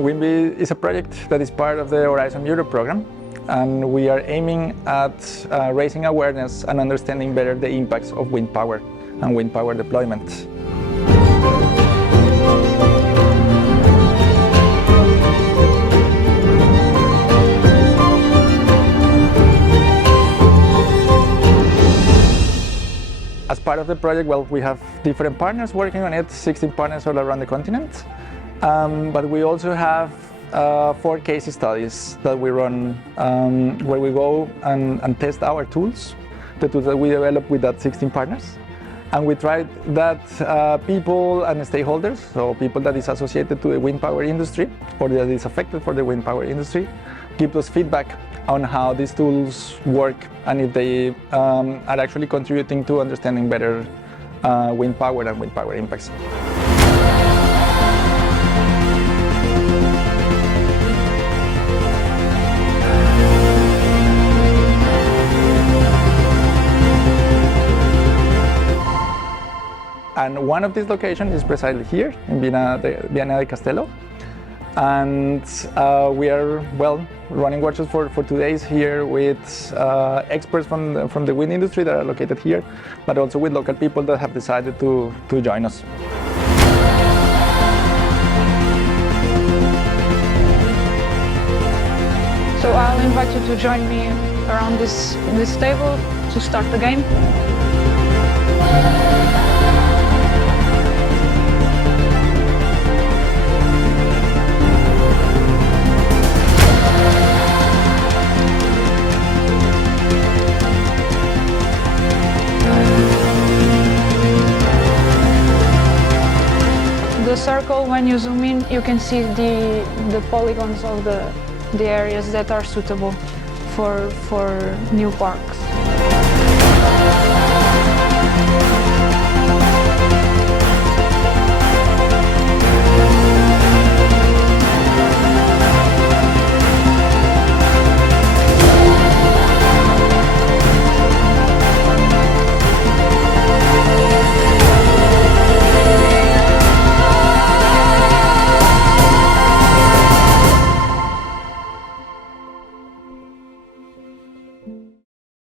WIMBY is a project that is part of the Horizonte Europa program, and we are aiming at raising awareness and understanding better the impacts of wind power and wind power deployment. As part of the project, well, we have different partners working on it, 16 partners all around the continent. But we also have 4 case studies that we run where we go and test our tools, the tools that we develop with that 16 partners. And we tried that people and stakeholders, so people that is associated to the wind power industry or that is affected for the wind power industry, give us feedback on how these tools work and if they are actually contributing to understanding better wind power and wind power impacts. And one of these locations is precisely here in Viana de Castelo. And we are, well, running workshops for 2 days here with experts from the wind industry that are located here, but also with local people that have decided to join us. So I'll invite you to join me around this table to start the game. The circle, when you zoom in, you can see the polygons of the areas that are suitable for new parks.